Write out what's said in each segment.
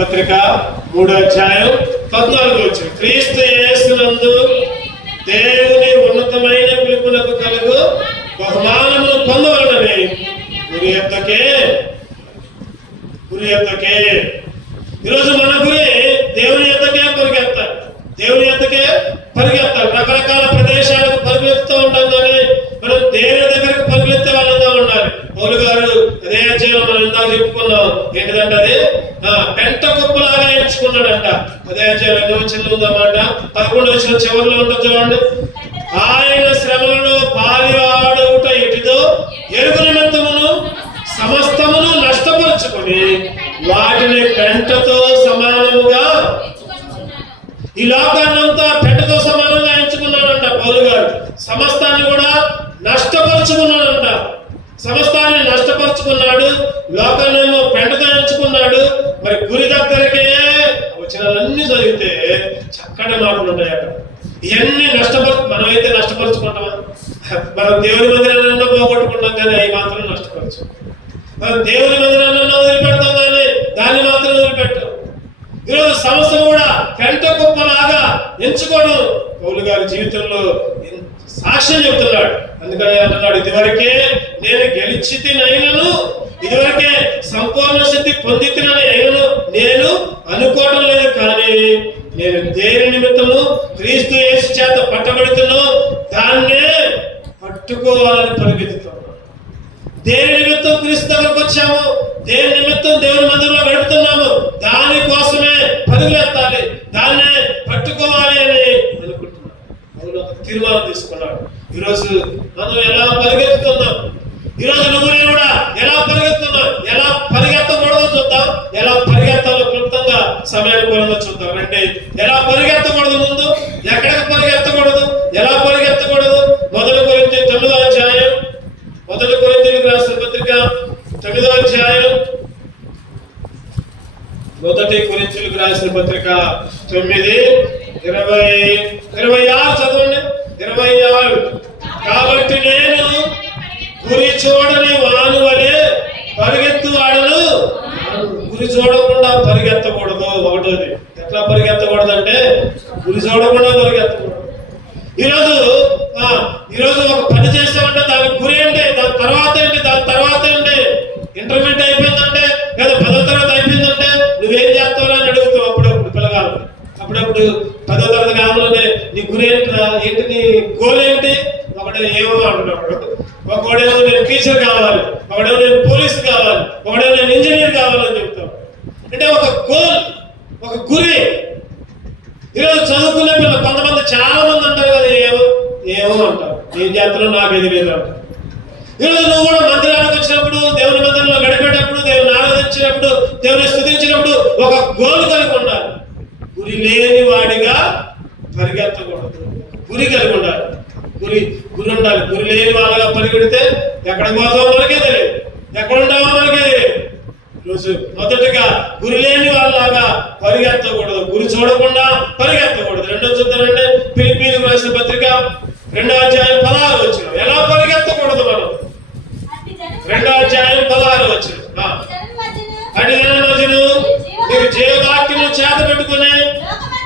పత్రిక 3వ అధ్యాయం 14వ వచనం. క్రీస్తు యేసునందు దేవుని ఉన్నతమైన పిలుపునకు కలుగు బహుమానమును పొందవలనని గురి ఎద్దకే. ఈరోజు మన గురి దేవుని ఎద్దకే పరిగెత్తాలి. రకరకాల ప్రదేశాలకు పరిగెత్తుతూ ఉంటాం, కానీ మనం దేవుని దగ్గరకు పరిగెత్తే వాళ్ళంగా ఉండాలి. పౌలు గారు అదే అధ్యాయం మనం ఇందాక చెప్పుకున్నాం, ఏంటిదంటే అది పెంట కుప్పలాగా ఎంచుకున్నాడంట. అదే అధ్యాయం 2వ వచనంలో ఉందన్నమాట. 11వ వచనం చివరిలో ఉంటుంది చూడండి. ఆయన శ్రమలను పాలివాడవుట ఎటిదో ఎరుగు నిమిత్తమును సమస్తమును నష్టపరుచుకొని వాటిని పెంటతో సమానముగా, ఈ లోకాన్నంతా పెంటతో సమానంగా ఎంచుకున్నాడంట పౌలు గారు. సమస్తాన్ని కూడా నష్టపరుచుకున్నాడంట. సమస్తాన్ని నష్టపరుచుకున్నాడు, లోకాన్నేమో పెంటతో ఎంచుకున్నాడు. మరి గురి దగ్గరకే వచనాలన్నీ చదివితే చక్కటి మాటలు ఉంటాయి అక్కడ. ఇవన్నీ మనమైతే నష్టపరుచుకుంటామా? మనం దేవుని మందిరాన్ని పోగొట్టుకుంటాం, కానీ అవి మాత్రం నష్టపరచు. మనం దేవుని మందిరాన్ని వదిలిపెడతాం, కానీ దాన్ని మాత్రం వదిలిపెట్టాం. ఈరోజు సమస్య కూడా పెంట కుప్పలాగా ఎంచుకోవడం పౌలు గారి జీవితంలో సాక్ష్యం చెబుతున్నాడు. అందుకని అంటున్నాడు, ఇదివరకే నేను గెలిచితినైనను, ఇదివరకే సంపూర్ణ సిద్ధి పొందితినని నేను అనుకోవడం లేదు, కానీ నేను దేని నిమిత్తము క్రీస్తు యేసు చేత పట్టబడుతున్నా దాన్నే పట్టుకోవాలని పరిగెత్తుతున్నాను. దేని నిమిత్తం క్రీస్తు దగ్గరకు వచ్చాము, దేని నిమిత్తం దేవుని మందిరంలో గడుపుతున్నాము, దానికోసమే పరుగులెత్తాలి, దాన్నే పట్టుకోవాలి అని అనుకుంటున్నాను. అవును, ఒక తీర్మానం తీసుకున్నాడు. ఈరోజు మనం ఎలా పరిగెత్తుతున్నాం, ఈరోజు నువ్వు నేను కూడా ఎలా పరిగెత్తున్నాం, ఎలా పరిగెత్తకూడదో చూద్దాం, ఎలా పరిగెత్తాలో క్లుప్తంగా సమయానుకూలంగా చూద్దాం. రండి, ఎలా పరిగెత్తకూడదు, ముందు ఎక్కడికి పరిగెత్తకూడదు, ఎలా పరిగెత్తకూడదు. 1 కొరింథీయులకు 9వ అధ్యాయం, 1 కొరింథీయులకు రాసిన పత్రిక 9వ అధ్యాయం, 1 కొరింథీయులకు రాసిన పత్రిక 9:26 చదవండి. 26. కాబట్టి నేను గురి చూడని వాను వలె పరిగెత్తువాడను. గురి చూడకుండా పరిగెత్తకూడదు. ఒకటోది, ఎట్లా పరిగెత్తకూడదు అంటే గురి చూడకుండా పరిగెత్తకూడదు. ఈరోజు ఒక పని చేస్తామంటే దానికి గురి ఏంటి, దాని తర్వాత ఏంటి, ఇంటర్మీడియట్ అయిపోయిందంటే లేదా 10వ తరగతి అయిపోయిందంటే నువ్వేం చేస్తావు అని అడుగుతావు. అప్పుడప్పుడు పిల్లగాలు, అప్పుడప్పుడు 10వ తరగతి కావాలనే నీ గురి ఏంటి, నీ గోల్ ఏంటి? ఒకటే ఏమో అంటున్నాడు. ఒకడేమో నేను టీచర్ కావాలి, ఒకడేమో నేను పోలీస్ కావాలి, ఒకడేమో నేను ఇంజనీర్ కావాలని చెప్తాం. అంటే ఒక గోల్, ఒక గురి. ఈరోజు చదువుకునే పిల్లలు కొంతమంది చాలా మంది అంటారు కదా, ఏమో అంటారు, ఏం చేస్తారో నాకేది లేదు అంటారు. ఈరోజు నువ్వు కూడా మందిరానికి వచ్చినప్పుడు, దేవుని మందిరంలో గడిపేటప్పుడు, దేవుని ఆరాధించినప్పుడు, దేవుని స్తుతించినప్పుడు ఒక గోల్ కలిగి ఉండాలి. గురి లేని వాడిగా పరిగెత్తకూడదు, గురి కలిగి ఉండాలి. గురి ఉండాలి. గురి లేని వాళ్ళగా పరిగెడితే ఎక్కడ పోతామో మనకే తెలియదు, ఎక్కడ ఉంటామో మనకే తెలియదు. ఈరోజు మొదటిగా గురి లేని వాళ్ళలాగా పరిగెత్తకూడదు, గురి చూడకుండా పరిగెత్తకూడదు. రెండో చూద్దామంటే ఫిలిప్పీయులకు రాసిన పత్రిక 2వ అధ్యాయం 16 వచనం. ఎలా పరిగెత్తకూడదు మనం? 2వ అధ్యాయం 16 వచనం. అటు జనమజను మీరు జీవవాక్యము చేత పెట్టుకుని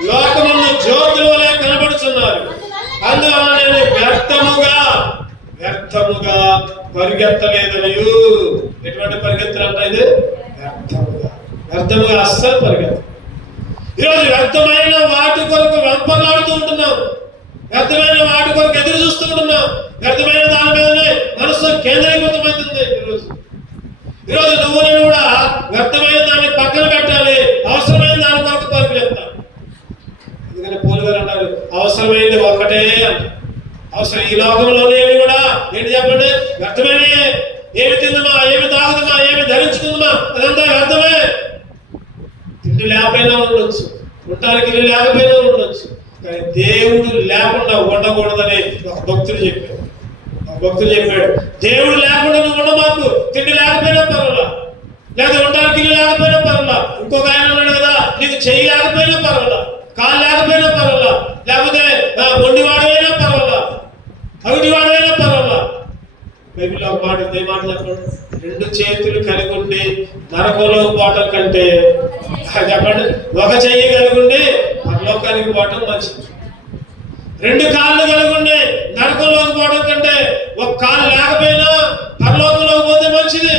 లోకమును జ్యోతుల వలె కనబడుతున్నారు, అందువల్ల నేను వ్యర్థముగా పరిగెత్తలేదనియు. ఎటువంటి పరిగెత్తలంట ఇది? వ్యర్థముగా అస్సలు పరిగెత్త. ఈరోజు వ్యర్థమైన వాటి కొరకు వెంపర్లాడుతూ ఉంటున్నాం, వ్యర్థమైన వాటి కొరకు ఎదురు చూస్తూ ఉంటున్నాం, వ్యర్థమైన దాని మీదనే మనసు కేంద్రీకృతమవుతుంది. ఈరోజు నువ్వు నేను కూడా వ్యర్థమైన దాన్ని పక్కన పెట్టాలి, అవసరమైన దాని కొరకు పరిగెత్తాలి. ఎందుకంటే పౌలు గారు అంటారు, అవసరమైనది ఒక్కటే అంట. అవసరం ఈ లోకంలోనే కూడా ఏంటి చెప్పండి? వ్యర్థమైన. ఏమి తిందమా, ఏమి తాగుదమా, ఏమి ధరించుకుందామా, అదంతా వ్యర్థమే. తిండి లేకపోయినా ఉండొచ్చు, ఉండటానికి ఇల్లు లేకపోయినా ఉండొచ్చు, కానీ దేవుడు లేకుండా ఉండకూడదని ఒక భక్తుడు చెప్పాడు. దేవుడు లేకుండా నువ్వు ఉండ, మాకు తిండి లేకపోయినా పర్వాలా, లేదా ఉండటానికి ఇల్లు లేకపోయినా పర్వాలా. ఇంకొక ఆయన ఉన్నాడు కదా, నీకు చెయ్యి లేకపోయినా పర్వాలా, కాలు లేకపోయినా పర్వాలా, లేకపోతే మొండివాడైనా పర్వాలా, అవిటివాడైనా పర్వాలా. బైబిల్లో ఒక మాట ఏ మాట చెప్పండి, 2 చేతులు కలిగి ఉండి నరకంలో పోవటం కంటే చెప్పండి, ఒక చెయ్యి కలిగి ఉండి పరలోకానికి పోవటం మంచిది. 2 కాళ్ళు కలిగి ఉండి నరకంలోకి పోవడం కంటే ఒక కాలు లేకపోయినా పరలోకంలోకి పోతే మంచిది.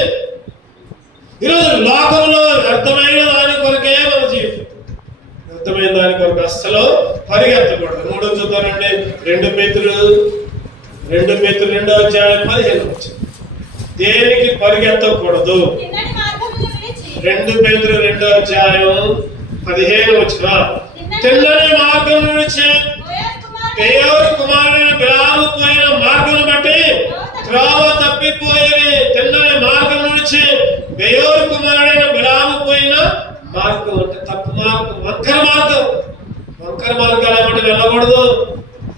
ఈరోజు లోకంలో వ్యర్థమైన దాని కొరకే మన జీవితం, వ్యర్థమైన దాని కొరకు అస్సలు పరిగెత్తకూడదు. 3 చూద్దానండి, 2 పేతురు 2వ అధ్యాయం 15 వచ్చింది. దేనికి పరిగెత్తకూడదు? 2 పేతురు 2వ అధ్యాయం 15 వచ్చిన, తెల్లని మార్గం నుంచి బెయోరు కుమారుడైన బిలాము పోయిన మార్గం బట్టి త్రోవ తప్పిపోయి, తెల్లని మార్గం నుంచి బెయోరు కుమారుడైన బిలాము పోయిన మార్గం అంటే తప్పు మార్గం, వంకర మార్గం. వంకర మార్గాలు ఏమంటే వెళ్ళకూడదు,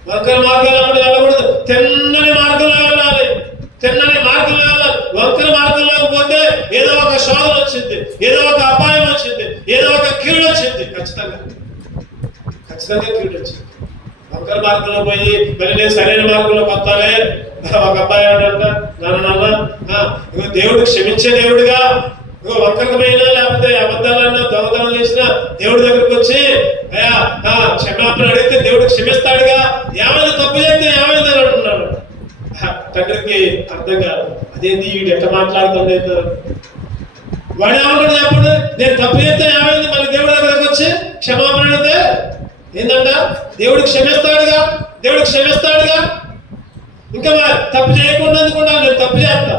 వంకర మార్గాలు ఏమంటే వెళ్ళకూడదు. తెల్లని మార్గంలో వెళ్ళాలి, తెల్లని మార్గంలో వెళ్ళాలి. వంకర మార్గంలోకి పోతే ఏదో ఒక శోధన వచ్చింది, ఏదో ఒక అపాయం వచ్చింది, ఏదో ఒక కీడు వచ్చింది. ఖచ్చితంగా కీడు వచ్చింది. వంకర మార్గంలో పోయి మరి నేను సరైన మార్గంలోకి వస్తానే, ఒక అబ్బాయి అంట, నాన్న దేవుడు క్షమించే దేవుడిగా, వంకరమైనా లేకపోతే అబద్ధాలన్నా దొంగతనం చేసినా దేవుడి దగ్గరికి వచ్చి అయ్యా క్షమాపణ అడిగితే దేవుడు క్షమిస్తాడుగా, ఏమైనా తప్పు చేస్తే ఏమైంది అని అంటున్నాడు. తండ్రికి అర్థం కాదు, అదేంటి వీడు ఎట్లా మాట్లాడుతుంది, వాడు ఏమన్నాడు చెప్పండి, నేను తప్పు చేస్తే ఏమైంది, మళ్ళీ దేవుడి దగ్గరకు వచ్చి క్షమాపణ అడిగితే ఏంటంట, దేవుడు క్షమిస్తాడుగా, దేవుడు క్షమిస్తాడుగా. ఇంకా తప్పు చేయకుండా నేను తప్పు చేస్తా,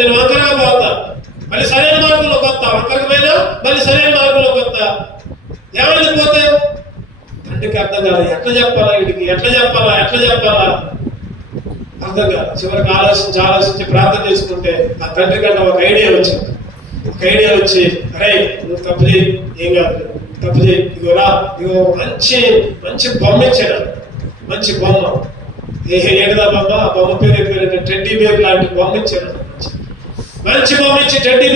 నేను వంకరగా పోతా, మళ్ళీ సరైన మార్గంలోకి వస్తా, వంకరకపోయినా మళ్ళీ సరైన మార్గంలోకి వస్తా. ఏమైనా పోతే తండ్రికి అర్థం కాదు, ఎట్లా చెప్పాలా వీడికి, ఎట్లా చెప్పాలా అర్థం కాదు. చివరికి ఆలోచించి ప్రార్థన చేసుకుంటే ఆ తండ్రి కంటే ఒక ఐడియా వచ్చి అరే నువ్వు తప్పు చేయి, ఏం కాదు, తప్పు చేయి, ఇగో మంచి బొమ్మ ఇచ్చాడు, మంచి బొమ్మ. ఏడదా బొమ్మ, ఆ బొమ్మ పేరు టెడ్డీ బేర్ లాంటి బొమ్మ ఇచ్చాడు. మంచి బొమ్మ ఇచ్చి టెడ్డీ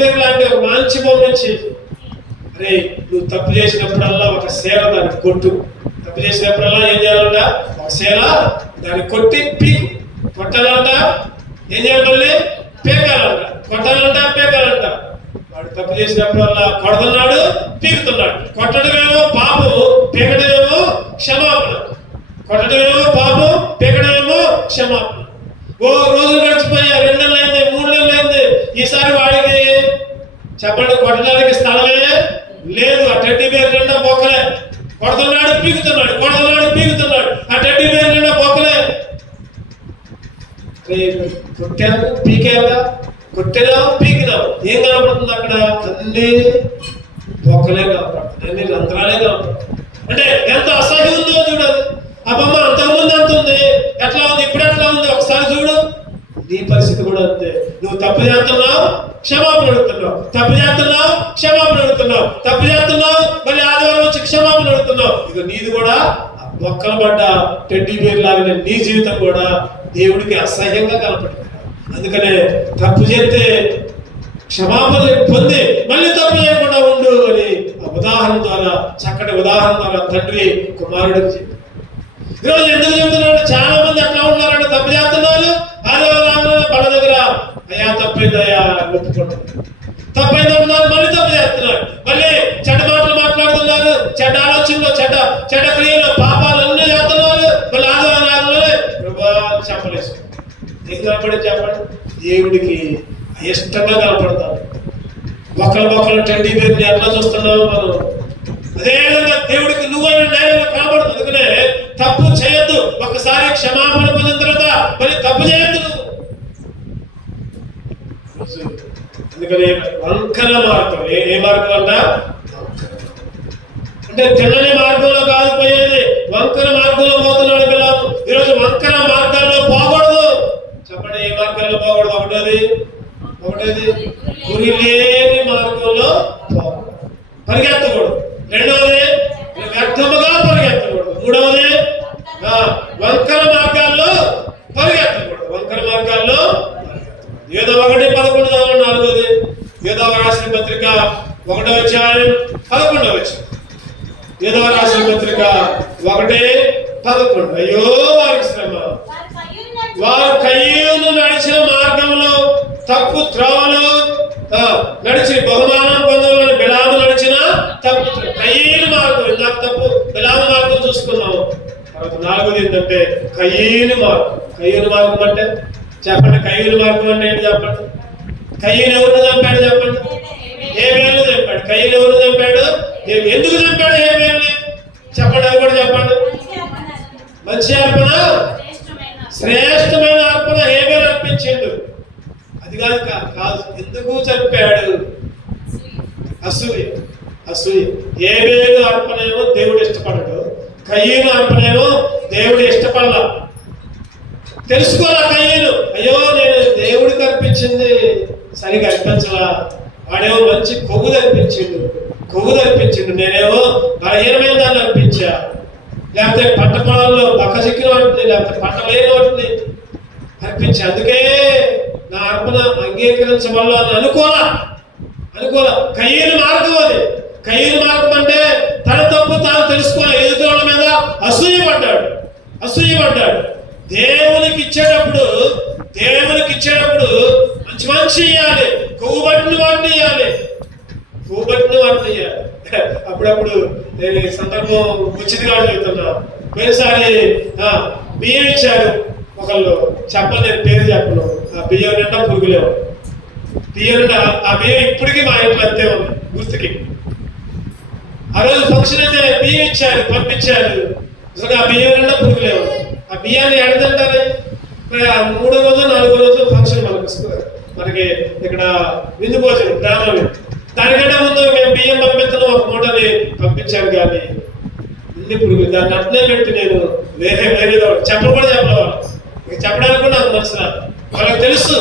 బేర్ లాంటి ఒక మంచి బొమ్మ ఇచ్చి, అరే నువ్వు తప్పు చేసినప్పుడల్లా ఒక సేల దాన్ని కొట్టు, తప్పు చేసినప్పుడల్లా ఏం చేయాలంట, ఒక సేల దాన్ని కొట్టి పీకు, కొట్టాలంట, ఏం చేయాలి, మళ్ళీ పీకాలంట, పీకాలంట. వాడు తప్పు చేసినప్పుడల్లా కొడుతున్నాడు, పీకుతున్నాడు. కొట్టడమేమో పాపం, పీకడమేమో క్షమాపణ. కొట్టడమేమో పాపం, పీకడమేమో క్షమాపణ. రోజులు గడిచిపోయా, 2 నెలలు అయింది, 3 నెలలు అయింది. ఈసారి వాడికి చెప్పండి కొట్టడానికి స్థలమే లేదు. ఆ టెడ్డీ బేర్ నిండా బొక్కలే, కొడుతున్నాడు పీకుతున్నాడు. ఆ టెడ్డీ బేర్ నిండా బొక్కలే. కొట్టాము, పీకినావు, ఏం కనపడుతుంది అక్కడ? అన్ని బొక్కలే కనపడుతుంది, అన్ని రంధ్రాలే కనపడుతుంది. అంటే ఎంత అసహ్యం ఉందో చూడాలి. ఆ బొమ్మ అంతకుముందు ఎంత ఉంది, ఎట్లా ఉంది, ఇప్పుడు ఎట్లా ఉంది, ఒకసారి చూడు. నీ పరిస్థితి కూడా అంతే. నువ్వు తప్పు చేస్తున్నావు, క్షమాపణ అడుగుతున్నావు, తప్పు చేస్తున్నావు, మళ్ళీ ఆదివారం వచ్చి క్షమాపణ అడుగుతున్నావు. ఇక నీది కూడా బొక్కలు పడ్డ టెడ్డీ బేర్ లాగా నీ జీవితం కూడా దేవుడికి అసహ్యంగా కనపడుతుంది. అందుకనే తప్పు చేస్తే క్షమాపణ పొంది మళ్ళీ తప్పు చేయకుండా ఉండు అని చక్కటి ఉదాహరణ ద్వారా తండ్రి కుమారుడికి చెప్పి. ఈరోజు ఎందుకు చెబుతున్నాడు, చాలా మంది ఎట్లా ఉన్నారంటే తప్పు చేస్తున్నారు, బల దగ్గర అయ్యా తప్పైందయ్యా ఒప్పుకుంటున్నారు, తప్పైందన్నారు, మళ్ళీ తప్పు చేస్తున్నారు, మళ్ళీ చెడ్డ మాటలు మాట్లాడుతున్నారు, చెడ్డ ఆలోచనలు, చెడ్డ క్రియలు, పాపాలు అన్నీ చేస్తున్నారు. మళ్ళీ ఆదివారాలలోనే చెప్పలేదు. ఏం కనపడేది చెప్పండి? దేవుడికి ఇష్టంగా కనపడతారు. ఒకళ్ళు టెడ్డీ బేర్ని ఎట్లా చూస్తున్నావు మనం, అదేవిధంగా దేవుడికి నువ్వైనా నేరుగా కనబడదు. అందుకనే తప్పు చేయొద్దు. ఒకసారి క్షమాపణ పొందిన తర్వాత మరి తప్పు చేయొద్దు. అందుకని వంకర మార్గం, ఏ మార్గం అంట అంటే తెల్లని మార్గంలో కాదు పోయేది, వంకర మార్గంలో పోతున్నాడు పిల్లలు. ఈరోజు వంకర మార్గాల్లో పోకూడదు. చెప్పండి, ఏ మార్గాల్లో పోకూడదు? ఒకటేది గురి లేని మార్గంలో పరిగెత్తకూడదు. రెండవది వ్యర్థముగా పరిగెత్తకూడదు. మూడవది వంకర మార్గాల్లో పరిగెత్తకూడదు. ఏదో 1:11 నాలుగోది ఏదో రాసిన పత్రిక 1వ అధ్యాయం 11వ వచనం. ఏదో రాసిన పత్రిక 1:11. అయ్యో వారికి శ్రమ, వారు కయ్యూను నడిచిన మార్గంలో తప్పు త్రోవలు నడిచి బహుమానం పొందాలని బిలాము నడిచిన తప్పు కయ్యూను మార్గం. ఇందాక తప్పు బిలాము మార్గం చూసుకున్నాము. తర్వాత నాలుగోది ఏంటంటే కయ్యూను మార్గం. కయ్యూను మార్గం అంటే చెప్పండి, కయ్యూను మార్గం అంటే ఏంటి చెప్పండి? కయ్యూను ఎవరిని చంపాడు చెప్పండి? హేబేలుని చంపాడు. కయ్యూను ఎవరిని చంపాడు? ఎందుకు చంపాడు హేబేలుని చెప్పండి, అది కూడా చెప్పండి. మంచి అర్పణ, శ్రేష్టమైన అర్పణ హేబేలు అర్పించిండు. అది కాదు ఎందుకు చంపాడు? అసూయ. అసూయ. హేబేలు అర్పణేమో దేవుడు ఇష్టపడడు, కయ్యూను అర్పణేమో దేవుడు ఇష్టపడాల. తెలుసుకోవాలా కయ్యూను, అయ్యో నేను దేవుడికి అర్పించింది సరిగా అర్పించలా, వాడేమో మంచి కొవ్వు తెప్పించిండు, నేనేమో బలహీనమైన దాన్ని అర్పించా, లేకపోతే పంట పొలాల్లో పక్క చిక్కిన వాటిని, లేకపోతే పంట లేని వాటిని అర్పించా, అందుకే నా అర్పణ అంగీకరించవల్ల అని అనుకోలా. కయ్యూను మార్గం అది. కయ్యూను మార్గం అంటే తన తప్పు తాను తెలుసుకోవాలి. ఎదుటి మీద అసూయపడ్డాడు. దేవునికి ఇచ్చేటప్పుడు మంచి ఇవ్వాలి, కొవ్వు పట్టిన వాటిని ఇవ్వాలి. అప్పుడప్పుడు నేను ఈ సందర్భం ఉచితంగా చెబుతున్నా. పోయినసారి బియ్యం ఇచ్చారు ఒకళ్ళు, చెప్పను, నేను పేరు చెప్పను. ఆ బియ్యం నిండా పురుగులేవు. ఆ బియ్యం ఇప్పటికీ మా ఇంట్లో అంతే ఉంది గుర్తుకి. ఆ రోజు ఫంక్షన్ అయితే బియ్యం ఇచ్చారు, పంపించారు. అసలు ఆ బియ్యం నిండా పురుగులేవు. ఆ బియ్యాన్ని ఎడదంటారు. మరి ఆ 3వ రోజు 4వ రోజు ఫంక్షన్ మనకి ఇక్కడ విందు భోజనం గ్రామంలో. దానికంటే ముందు మేము బియ్యం పంపిస్తున్నాం, ఒక మూటని పంపించాను. కానీ ఇన్ని పురుగు దాన్ని అట్నే పెట్టి నేను వేరే చెప్పలేదు. చెప్పడానికి కూడా నాకు మనసు రాదు. వాళ్ళకి తెలుసు.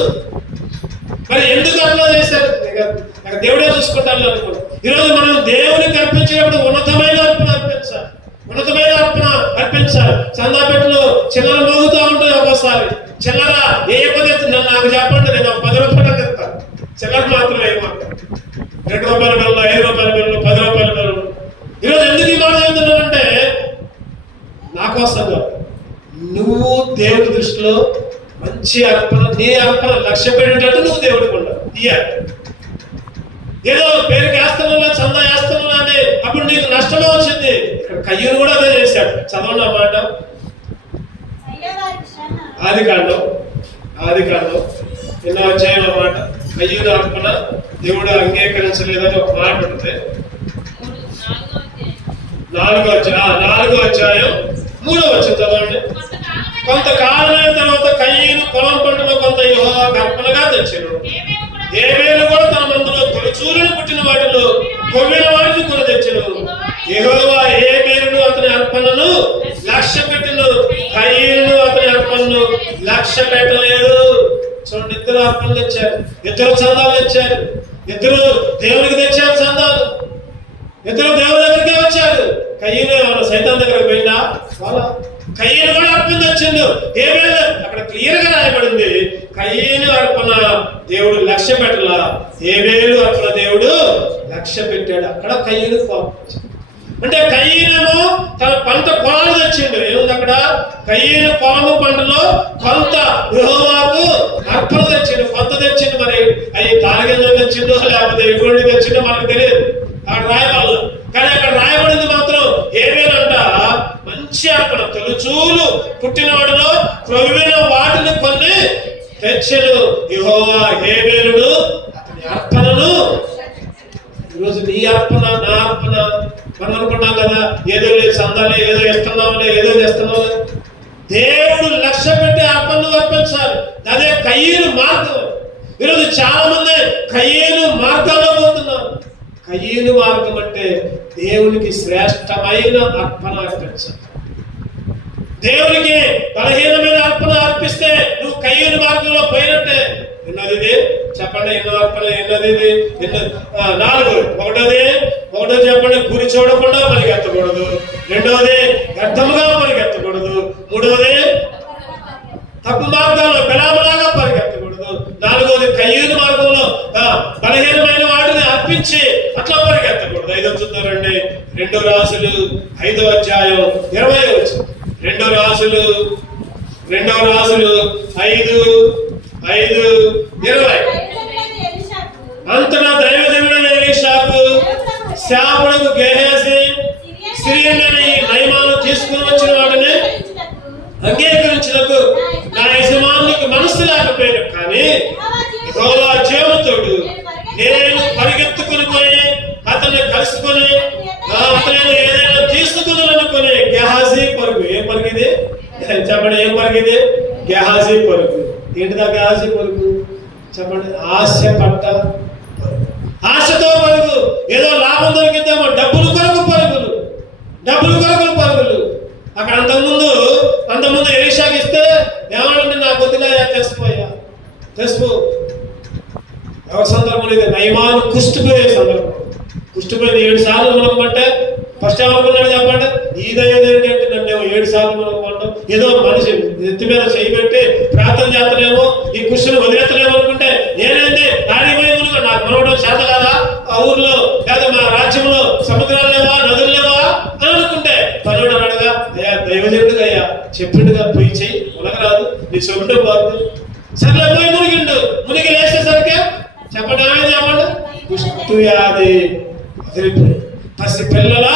మరి ఎందుకు అట్లా చేశారు? దేవుడే చూసుకుంటాను అనుకోండి. ఈరోజు మనం దేవునికి అర్పించేటప్పుడు ఉన్నతమైన అర్పించాలి. చందాపేటలో చిల్లర మోగుతూ ఉంటాయి. ఒక్కోసారి చిల్లర ఏ పద్ధతి నాకు చెప్పండి, నేను 10 రూపాయలు చెప్తాను. చిల్లర మాత్రం ఏమాత్రం 2 రూపాయల బిల్లు, 5 రూపాయల బిల్లు, 10 రూపాయల బిల్లు. ఈరోజు ఎందుకు ఈ మాట చెబుతున్నానంటే నా కోసం కాదు, నువ్వు దేవుడి దృష్టిలో మంచి అర్పణ, నీ అర్పణ లక్ష్య పెట్టేటట్టు నువ్వు దేవుడికి ఉండవు. ఏదో పేరుకి వేస్తున్నావు, చందా వేస్తున్నావు అని అప్పుడు నీకు నష్టమే వచ్చింది. ఇక్కడ కయ్యూను కూడా అదే చేశాడు. చదవండి ఆ మాట. ఆదికాండం 8వ అధ్యాయం అన్నమాట. కయ్యూను అర్పణ దేవుడు అంగీకరించలేదని ఒక మాట ఉంటుంది. 4వ అధ్యాయం 3వ వచనం చదవండి. కొంతకాలమైన తర్వాత కయ్యూను పొలం పంటలో కొంత యెహోవాకు అర్పణగా తెచ్చెను. హేబేలు కూడా తన మందులో తొలిచూలును పుట్టిన వాటిలో కొవ్విన వాటిని కూడా తెచ్చెను. యెహోవా హేబేలును అతని అర్పణను లక్ష్య పెట్టెను, కయ్యూను అతని అర్పణను లక్ష్య పెట్టలేదు. చూడండి, 2 అర్పణలు తెచ్చారు, 2 చందాలు తెచ్చారు, 2 దేవునికి తెచ్చారు చందాలు, 2 దేవుడి దగ్గరికే వచ్చారు. కయ్యూను ఏమన్నా సైతాన్ దగ్గరకు పోయినా? కయ్యూను కూడా అర్పణ తెచ్చిండు. హేబేలు అక్కడ క్లియర్ గా రాయబడింది. కయ్యూను అర్పణ దేవుడు లక్ష్య పెట్టలా, హేబేలు అర్పణ దేవుడు లక్ష్య పెట్టాడు. అక్కడ కయ్యూను కోపం. అంటే కయ్యూనేమో తన పంట పొలాలు తెచ్చిండు. ఏముంది అక్కడ? కయ్యూను పొలము పంటలో కొంత యెహోవాకు అర్పణ తెచ్చిండు, కొంత తెచ్చిండు. మరి అవి తారగంలో తెచ్చిండు లేకపోతే ఎటువంటి తెచ్చిండో మనకు తెలియదు, అక్కడ రాయబడాలి. కానీ అక్కడ రాయబడింది మాత్రం హేబేలంట మంచి అర్పణ, తొలిచూలు పుట్టిన వాటిలో క్రొవ్విన వాటిని కొన్ని తెచ్చెను. యెహోవా హేబేలును అతని అర్పణను. ఈరోజు నీ అర్పణ, నా అర్పణ. మనం అనుకుంటాం కదా, ఏదో లేదు చందాలే, ఏదో ఇస్తున్నాంలే, ఏదో చేస్తున్నాం. దేవుడు లక్ష్య పెట్టి అర్పణను అర్పించాలి. అదే కయ్యూను మార్గం. ఈరోజు చాలా మంది కయ్యూను మార్గంలో పోతున్నారు. కయ్యూను మార్గం అంటే దేవునికి శ్రేష్టమైన అర్పణ అర్పించాలి. దేవునికి బలహీనమైన అర్పణ అర్పిస్తే నువ్వు కయ్యూను మార్గంలో పోయినట్టే. ఎన్నది చెప్పండి, ఎన్నో అర్పణ ఎన్నది? 4. ఒకటోది చెప్పండి, గురి చూడకుండా పరిగెత్తకూడదు. 2వది వ్యర్థముగా పరిగెత్తకూడదు. 3వది తప్పు మార్గాల్లో బిలాములాగా పరిగెత్తకూడదు. 4వది కయ్యూను మార్గంలో బలహీనమైన వాడిని అర్పించి అట్లా పరిగెత్తకూడదు. 5వ చూద్దారండి. 2 రాజులు 5వ అధ్యాయం 20వ వచనం. 2 రాజులు 5:20. అంతటా దైవజనుడైన ఎలీషాకు శాపుడకు గేహజీ సిరియనుడైన నయమాను తీసుకుని వచ్చిన వాడిని అంగీకరించుటకు నా యజమానునికి మనసు లేకపోయాను, కానీ యెహోవా జీవముతోడు నేను పరిగెత్తుకుని పోయి అతన్ని కలుసుకొని అతను ఏదైనా తీసుకుని అనుకుని గేహాజీ పరుగు. ఏం పరుగు ఇది చెప్పండి? ఏం పరుగు ఇది? గేహాజీ పరుగు. ఏంటిదా గేహాజీ పరుగు చెప్పండి? ఆశ పట్ట పరుగు. ఆశతో పరుగు. ఏదో లాభం దొరికిద్దామో డబ్బులు కొరకు పరుగులు, డబ్బులు కొరకు పరుగులు. అక్కడ అంతకుముందు ఎలీషాకి ఇస్తే ఏమంటే నాకు వదిలేయా, తెచ్చిపోయా, తెచ్చిపో. ఎవరి సందర్భం ఇది? నయమాను కుష్టిపోయే సందర్భం. కుష్టిపోయింది 7 సార్లు మనమంటే ఫస్ట్ ఏమనుకున్నాడు చెప్పండి? ఈ దయ్యం ఏంటంటే నన్ను 7 సార్లు మనకుంటాం. ఏదో మనిషి ఎత్తి మీద చేయబెట్టి ప్రార్థన చేస్తలేమో ఈ కుష్టిని వదిలేస్తలేమో అనుకుంటే నేనేంది ఆడిపోయి మునుగు నాకు మనవడం చేత కాదా, ఆ ఊర్లో లేదా మా రాజ్యంలో సముద్రాలు లేవా, నదులు లేవా అని అనుకుంటే పనుడు అన్నాడుగా, అయ్యా దైవజనుడుగా అయ్యా చెప్పిండుగా పోయి చెయ్యి, మునగరాదు, నీ సొమ్ముడు పోతుంది. సర్లే పోయి మునిగిండు. మునిగి లేచేసరికి చెప్పండి ఏమైంది చెప్పండి? కుష్టు వ్యాధి వదిలిపోయి పసి పిల్లల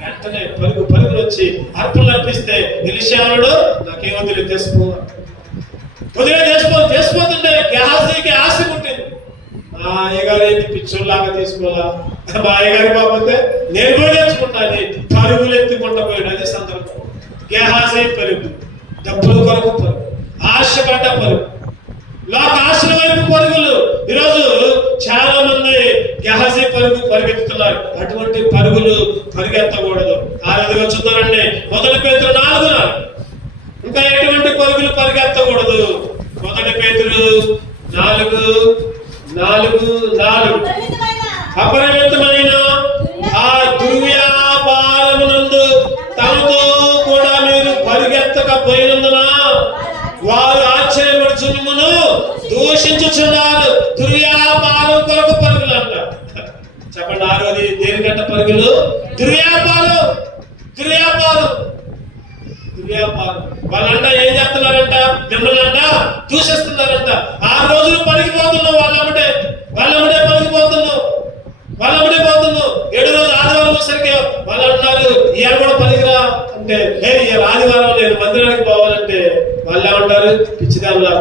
వెంటనే పరుగులు వచ్చి అర్పణలు అర్పిస్తే ఎలీషావుడు నాకేమొద్దులే తెసిపోతుంటే గేహాజీకి ఆశ పుట్టింది. మా అయ్యగారు ఏంటి పిచ్చోళ్ళలాగా తీసుకోవాలా, మా అయ్యగారి బాబోతే నేను పోయి తెచ్చుకుంటాను. పరుగులు ఎత్తుకుంటా పోయాడు. అదే సందర్భం. గేహాజీ పరుగు, డబ్బుల కొరకు పరుగు, ఆశపడ్డ పరుగు, లోక ఆశల వైపు పరుగులు. ఈరోజు చాలా మంది గేహాజీ పరిగెత్తుతున్నారు. అటువంటి పరుగులు పరిగెత్తకూడదు. ఆరదుగా చూద్దారండి, 1 పేతురు 4. ఇంకా ఎటువంటి పరుగులు పరిగెత్తకూడదు? 1 పేతురు 4:4 అపరిమితమైన ఆ దుర్వ్యాపారమునందు తమతో కూడా మీరు పరిగెత్తకపోయినందున వారు ఆశ్చర్యపడుచును దూషించుచున్నారు. దుర్వ్యాపారం కొరకు పరుగులు అంట. చెప్పండి 6వది దేనికంట పరుగులు? దుర్వ్యాపారం. వాళ్ళంట ఏం చేస్తున్నారంట? మిమ్మల్ని అంట దూషిస్తున్నారంట. 6 రోజులు పడిగిపోతున్నావు, వాళ్ళమ్మటే పడిగిపోతున్నావు, 7 రోజు ఆదివారం వచ్చేసరికి వాళ్ళు అంటున్నారు ఇవాళ కూడా పనికిరా అంటే, ఇవాళ ఆదివారం నేను మందిరానికి పోవాలంటే వాళ్ళు ఏమంటారు? పిచ్చిదారులా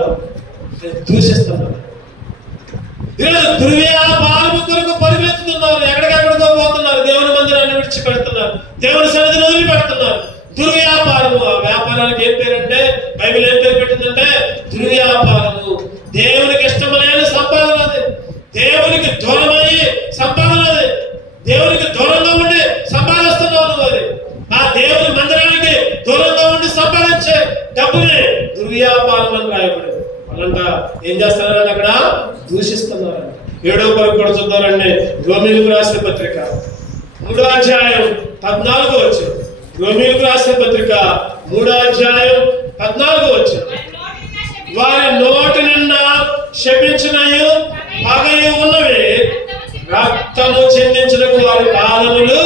దూషిస్తున్నారు. ఈరోజు దుర్వ్యాపారము కొరకు పరిగెత్తుతున్నారు, ఎక్కడికెక్కడికో పోతున్నారు, దేవుని మందిరాన్ని విడిచిపెడుతున్నారు, దేవుని సన్నిధిని వదిలిపెడుతున్నారు. దుర్వ్యాపారము. ఆ వ్యాపారానికి ఏం పేరంటే, బైబిల్ ఏం పేరు పెట్టిందంటే దుర్వ్యాపారము. దేవునికి ఇష్టమైన సంపాదన అది, దేవునికి దూరమయ్యి సంపాదన అది, దేవునికి దూరంగా ఉండి సంపాదిస్తున్నావు నువ్వు. అది ఆ దేవుని మందిరానికి దూరంగా ఉండి సంపాదించే డబ్బుని దుర్వ్యాపారం అని రాయబడింది. వాళ్ళంట ఏం చేస్తున్నారంటే అక్కడ దూషిస్తున్నారంట. 7వ పరుగు కూడా చూద్దారండి. రోమీయులకు రాసిన పత్రిక 3:14. రోమీయులకు రాసిన పత్రిక 3:14. వారి నోటి నిండా శపించినయు పగయు ఉన్నవి రక్తము చెందించడానికి వారి పాదములు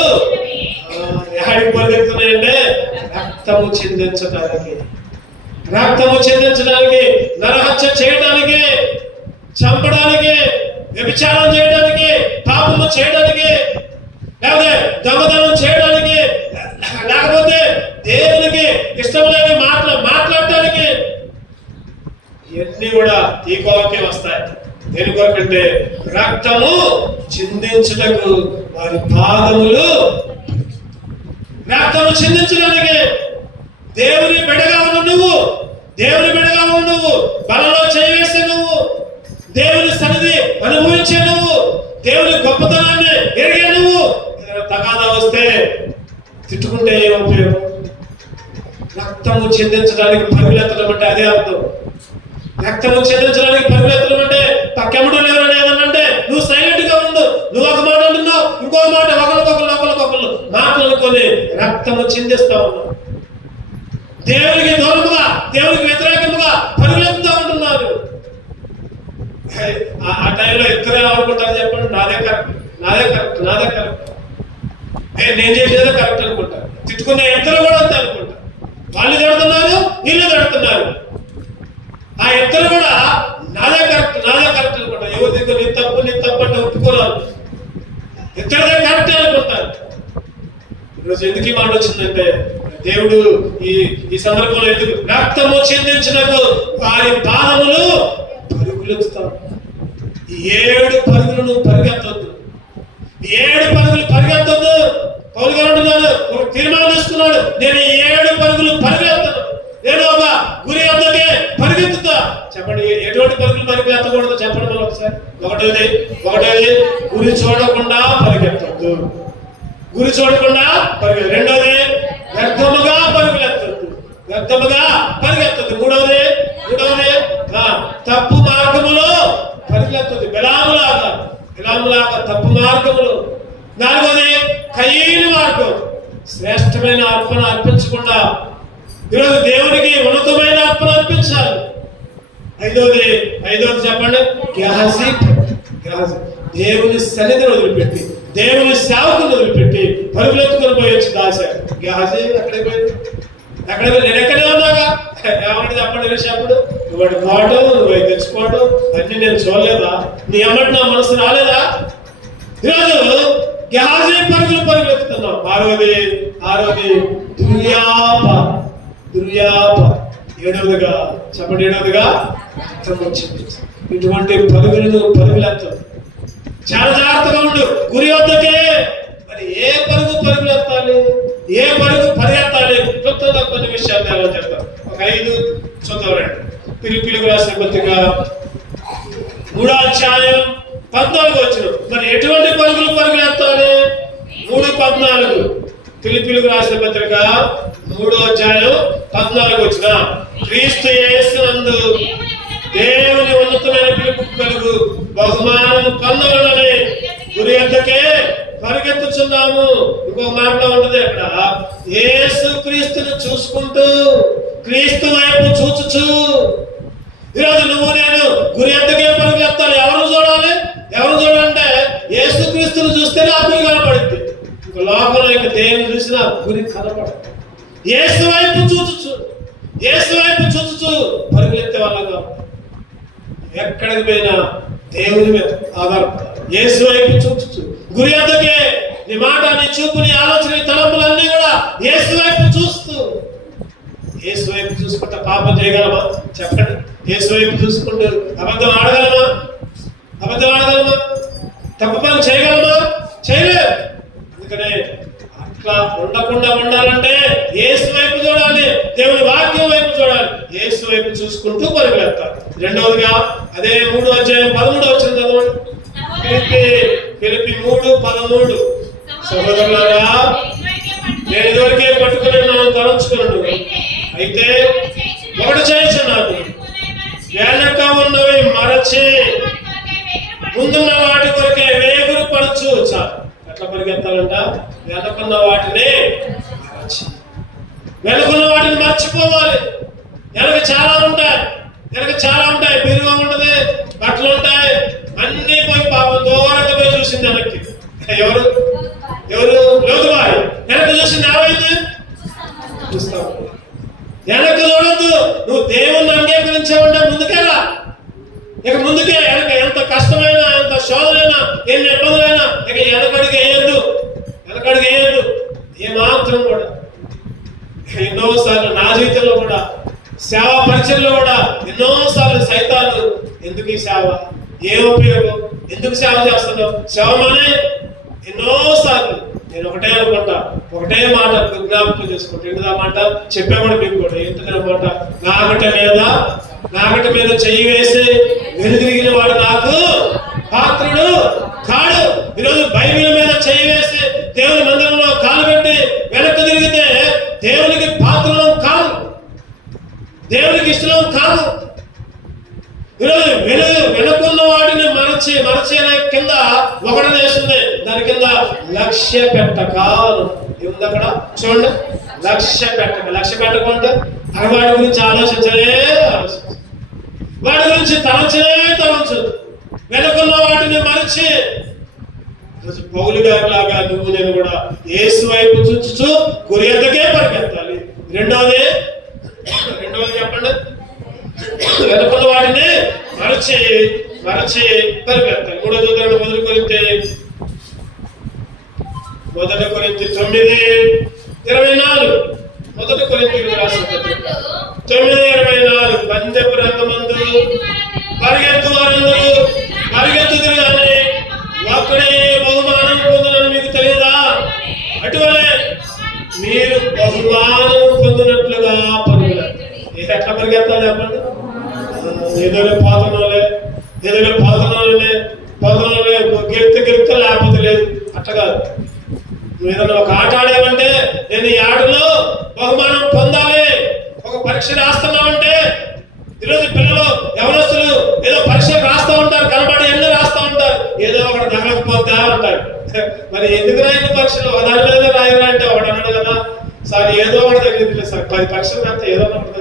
ఎక్కడికి పరిగెత్తున్నాయంటే రక్తము చెందించడానికి, నరహత్య చేయడానికి, చంపడానికి, వ్యభిచారం చేయడానికి, పాపము చేయడానికి, లేకపోతే దొంగతనం చేయడానికి, లేకపోతే దేవునికి ఇష్టం లేని మాట్లాడటానికి, ఇవన్నీ కూడా ఈ కొరకే వస్తాయి. దేని కొరకంటే రక్తము చిందించుటకు వారి పాదములు. రక్తము చిందించడానికి. దేవుని బిడ్డగా ఉన్న నువ్వు, బలలో చేయవేస్తే నువ్వు, దేవుని సన్నిధి అనుభవించే నువ్వు, దేవుని గొప్పతనాన్ని ఎరిగే నువ్వు, తగాదా వస్తే తిట్టుకుంటే ఏం ఉపయోగం? రక్తము చెందించడానికి పరుగులెత్తడం అంటే అదే అర్థం. రక్తము చెందించడానికి పరుగులెత్తడం అంటే పక్కెమ్మడు ఎవరైనా ఏదన్నంటే నువ్వు సైలెంట్ గా ఉండు, నువ్వు ఒక మాట అంటున్నావు, ఇంకో మాట ఒకరికొకరు మాట్లాడుకొని రక్తము చిందిస్తా ఉన్నావు. దేవునికి దూరముగా, దేవునికి వ్యతిరేకముగా పరుగులెత్తుతూ ఉంటున్నారు. ఆ టైంలో ఇద్దరే అనుకుంటారు చెప్పండి, నాదే కరెక్ట్, నేను చేసేదే కరెక్ట్ అనుకుంటారు. తిట్టుకునే ఇద్దరు కూడా అంతే అనుకుంటారు. వాళ్ళు తిడుతున్నారు, వీళ్ళు తిడుతున్నారు. ఆ ఇద్దరు కూడా నాదే కరెక్ట్ అనుకుంటా. ఎవరి దగ్గర నీ తప్పు అంటే ఒప్పుకోరాదు. ఇద్దరిదే కరెక్ట్ అనుకుంటారు. ఈరోజు ఎందుకు ఈ మాట వచ్చిందంటే దేవుడు ఈ సందర్భంలో ఎందుకు రక్తము చిందించినకు వారి పాదములు పరుగులెత్తుతాడు. 7 పరుగులు పరిగెత్తొద్దు. 7 పరుగులు పరిగెత్తొద్దు. పౌలు గారు అంటున్నాడు, ఒక తీర్మానం తీసుకున్నాడు, నేను 7 పరుగులు పరిగెత్తను, నేను ఒక గురి వద్దకే పరిగెత్తుతా. చెప్పండి, ఎటువంటి పరుగులు పరిగెత్తకూడదు చెప్పండి మనం ఒకసారి. ఒకటోది గురి చూడకుండా పరిగెత్తద్దు. గురి చూడకుండా పరిగెత్తు. రెండోది వ్యర్థముగా పరిగెత్తద్దు. మూడవది తప్పు మార్గములో పరిగెత్తద్దు. బిలాములాగా తప్పు మార్గములు. నాలుగోది కయీను మార్గం, శ్రేష్టమైన అర్పణ అర్పించకుండా ఈరోజు దేవునికి ఉన్నతమైన అర్పణ అర్పించాలి. ఐదోది చెప్పండి, గెహజీ. దేవుని సన్నిధిని వదిలిపెట్టి, దేవుని సేవకుని వదిలిపెట్టి పరుగులెత్తుకొని పోయొచ్చు దాస. గెహజీ అక్కడే పోయింది. నేను ఎక్కడే ఉన్నాగా ఏమంటే చెప్పండి. నువ్వు పోవటం, నువ్వు తెచ్చుకోవటం అన్ని నేను చూడలేదా? నీ అమ్మటి నా మనసు రాలేదా? ఈరోజు గెహజీ పరుగులెత్తుతున్నావు. ఆరోది దుర్యాప. ఏడవదిగా ఇటువంటి పరుగులెత్తు. చాలా జాగ్రత్తగా ఉండు. గురి వద్దకే మరి ఏ పరుగులెత్తాలి, ఏ పరుగు పరిగెత్తాలి? క్లుప్తంగా కొన్ని విషయాలు ఎలా చెప్తాం. ఒక 5 చదవండి. ఫిలిప్పీయులకు రాసిన పత్రిక 3వ అధ్యాయం 14వ వచనం. మరి ఎటువంటి పరుగులెత్తాలి? 3:14. ఫిలిప్పీయులకు రాసిన పత్రిక 3వ అధ్యాయం 14వ వచనం. క్రీస్తు యేసునందు దేవుని ఉన్నతమైన పిలుపు కలుగు బహుమానం పొందవలెనని గురి వద్దకే పరిగెత్తుచున్నాము. ఇంకో మాటలో ఉంటది అక్కడ, యేసు క్రీస్తును చూసుకుంటూ, క్రీస్తు వైపు చూచుచు. ఈరోజు నువ్వు నేను గురి వద్దకే పరిగెత్తాలి. ఎవరు చూడాలంటే యేసు క్రీస్తును చూస్తేనే ఆ గురి కనపడుద్ది. ఇంక లోపల ఇక దేవుని చూసినా గురి కనపడదు. యేసు వైపు చూచుచు పరుగులెత్తే వాళ్ళగా ఎక్కడికి పోయినా దేవుని మీద ఆధారపడాలి. యేసు వైపు చూచుచు గురి వద్దకే నీ మాట, నీ చూపు, నీ ఆలోచన, నీ తలంపులన్నీ కూడా యేసు వైపు చూసుకుంటా పాపం చేయగలమా? చెప్పండి. యేసు వైపు చూసుకుంటూ అబద్ధం ఆడగలమా? తప్పు పని చేయగలమా? చేయలేదు. అందుకనే అట్లా ఉండకుండా ఉండాలంటే యేసు వైపు చూడాలి, దేవుని వాక్యం వైపు చూడాలి, యేసు వైపు చూసుకుంటూ పరుగులెత్తాలి. రెండవదిగా అదే 3వ అధ్యాయం 13వ వచనం చదవండి. ఫిలిప్పీ 3:13. సహోదరులారా, నేను ఇదివరకే పట్టుకుని నన్ను తలంచుకున్నాను. అయితే ఒకటి చేయుచున్నాను, వెనక ఉన్నవి మరచి ముందున్న వాటి కొరకే వేగురు పడచ్చు. చాలు. ఎట్లా పరిగెత్తాలంట? వెనకున్న వాటిని మర్చిపోవాలి. వెనక చాలా ఉంటాయి. బిరుగా ఉంటది, బట్టలు ఉంటాయి, అన్ని పోయి పాపం దూరంగా పోయి చూసింది వెనక్కి. ఎవరు లోతుబాయి వెనక చూసింది ఏమైంది? చూస్తావు. వెనక చూడద్దు. నువ్వు దేవుణ్ణి అంగీకరించావంటే ముందుకేరా. ఇక ముందుకే. వెనక ఎంత కష్టమైనా, ఎంత శోధనైనా, ఎన్ని ఇబ్బందులైనా ఇక వెనకడుగు వేయద్దు. ఏమాత్రం కూడా. ఎన్నోసార్లు నా జీవితంలో కూడా, సేవా పరిచయంలో కూడా ఎన్నోసార్లు సైతాలు, ఎందుకు ఈ సేవ, ఏ ఉపయోగం, ఎందుకు సేవ చేస్తున్నావు, సేవ మానే. ఎన్నోసార్లు నేను ఒకటే అనుకుంటా, ఒకటే మాట జ్ఞాపకం చేసుకుంటా. ఏంటిదా మాట? చెప్పేవాడు మీకు కూడా. ఏంటిదన్నమాట? నాగట మీద చెయ్యి వేసి వెనుదిరిగిన వాడు నాకు పాత్రుడు కాడు. ఈరోజు బైబిల్ మీద చెయ్యి వేసి దేవుని మందిరంలో కాలు పెట్టి వెనక్కి తిరిగితే దేవునికి పాత్రలం కాదు, దేవునికి ఇష్టం కాదు. ఈరోజు వెనుకున్న వాటిని మరచి అనే కింద ఒకటి వేస్తుంది. దాని కింద లక్ష్య పెట్టక ఉంది అక్కడ. చూడండి, లక్ష్య పెట్టకుంటే అది వాడి గురించి వాడి గురించి తలంచదు. వెనుకున్న వాటిని మరచి ఈరోజు పౌలు గారి లాగా నువ్వు నేను కూడా యేసు వైపు చూచుచు గురి వద్దకే పరిగెత్తాలి. రెండవది చెప్పండి, వెనుకున్న వాటిని మరచి పరిగెత్తాలి. 3వ దూతలను మొదటి కొరింథీ 9:24 మొదటి కొరింథీయులకు రాసిన పత్రిక 9:24 పందెపు రంగమందు పరిగెత్తుదురు గాని ఒక్కడే బహుమానం పొందునని మీకు తెలియదా? అటువలే మీరు బహుమానం పొందినట్లుగా పరిగెత్తాలి. ఎట్లా పరిగెత్తాలి చెప్పండి? ఏదో పాదనలే గెలితే లేకపోతే లేదు, అట్లా కాదు. నువ్వు ఏదైనా ఒక ఆట ఆడావంటే నేను ఈ ఆటలో బహుమానం పొందాలి. ఒక పరీక్ష రాస్తున్నావంటే ఈరోజు పిల్లలు యవనస్తులు ఏదో పరీక్ష రాస్తూ ఉంటారు, కనబడి ఎన్నో రాస్తూ ఉంటారు, ఏదో ఒకటి తగలకపోతే అంటారు. మరి ఎందుకు రాయని పరీక్షలు దాని మీద రాయరా అంటే ఒకటి అన్నాడు కదా, సార్ ఏదో ఒకటి తగ్గింది సార్, 10 పరీక్షలు రాస్తే ఏదో ఒకటి